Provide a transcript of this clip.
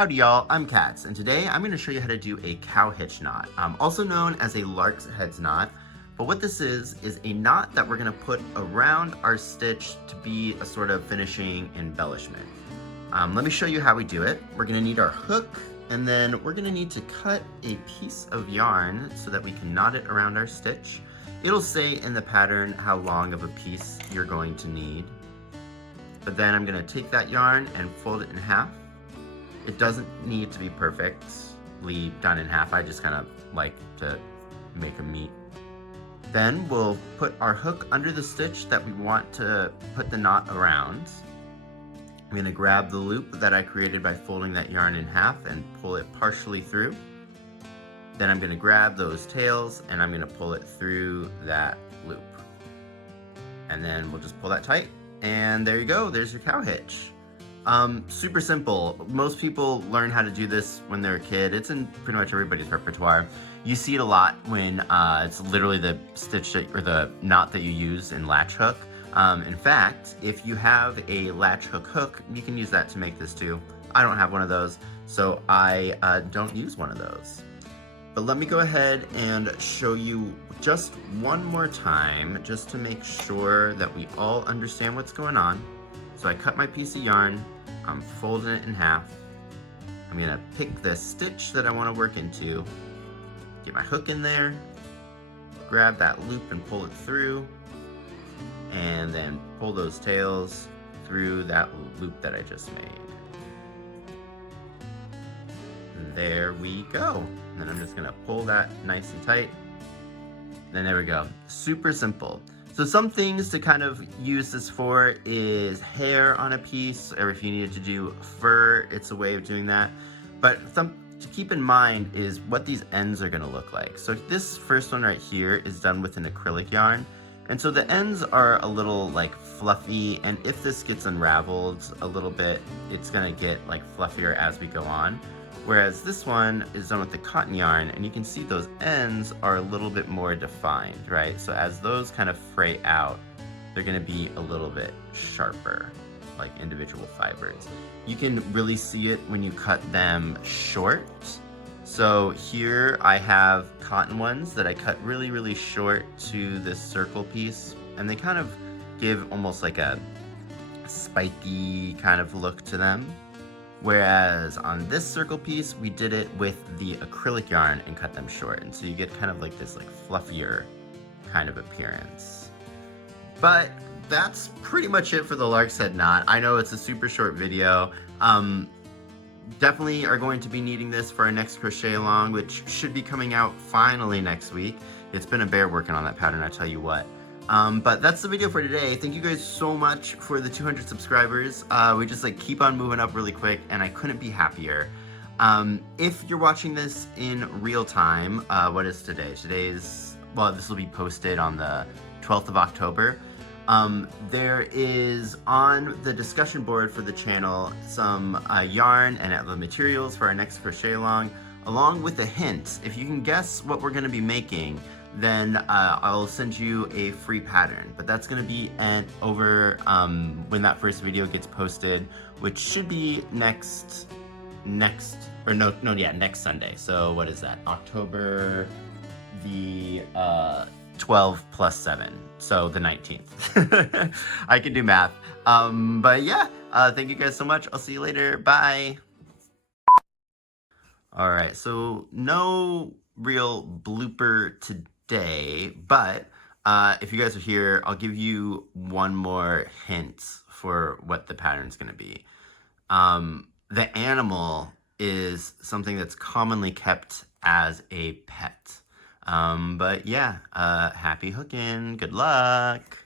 Howdy y'all, I'm Katz, and today I'm going to show you how to do a cow hitch knot, also known as a Larks heads knot. But what this is a knot that we're going to put around our stitch to be a sort of finishing embellishment. Let me show you how we do it. We're going to need our hook, and then we're going to need to cut a piece of yarn so that we can knot it around our stitch. It'll say in the pattern how long of a piece you're going to need. But then I'm going to take that yarn and fold it in half. It doesn't need to be perfectly done in half. I just kind of like to make a meet. Then we'll put our hook under the stitch that we want to put the knot around. I'm going to grab the loop that I created by folding that yarn in half and pull it partially through. Then I'm going to grab those tails and I'm going to pull it through that loop. And then we'll just pull that tight. And there you go, there's your cow hitch. Super simple. Most people learn how to do this when they're a kid. It's in pretty much everybody's repertoire. You see it a lot when it's literally the stitch or the knot that you use in latch hook. In fact, if you have a latch hook, you can use that to make this too. I don't have one of those, so I don't use one of those. But let me go ahead and show you just one more time, just to make sure that we all understand what's going on. So I cut my piece of yarn, I'm folding it in half. I'm gonna pick the stitch that I wanna work into, get my hook in there, grab that loop and pull it through, and then pull those tails through that loop that I just made. There we go. And then I'm just gonna pull that nice and tight. Then there we go. Super simple. So some things to kind of use this for is hair on a piece, or if you needed to do fur, it's a way of doing that. But some to keep in mind is what these ends are gonna look like. So this first one right here is done with an acrylic yarn. And so the ends are a little like fluffy, and if this gets unraveled a little bit, it's gonna get like fluffier as we go on. Whereas this one is done with the cotton yarn, and you can see those ends are a little bit more defined, right? So as those kind of fray out, they're gonna be a little bit sharper, like individual fibers. You can really see it when you cut them short. So here I have cotton ones that I cut really, really short to this circle piece, and they kind of give almost like a spiky kind of look to them. Whereas on this circle piece, we did it with the acrylic yarn and cut them short. And so you get kind of like this like fluffier kind of appearance. But that's pretty much it for the Larks head knot. I know it's a super short video. Definitely are going to be needing this for our next crochet along, which should be coming out finally next week. It's been a bear working on that pattern, I tell you what. But that's the video for today. Thank you guys so much for the 200 subscribers. We just like keep on moving up really quick, and I couldn't be happier. If you're watching this in real time, what is today? Well, this will be posted on the 12th of October. There is on the discussion board for the channel some yarn and the materials for our next crochet along with a hint. If you can guess what we're gonna be making, then I'll send you a free pattern. But that's gonna be over when that first video gets posted, which should be next Sunday. So what is that? October the 12 plus 7, so the 19th. I can do math. But yeah, thank you guys so much. I'll see you later. Bye. All right, so no real blooper today, but if you guys are here, I'll give you one more hint for what the pattern's gonna be. The animal is something that's commonly kept as a pet. But yeah, happy hooking, good luck.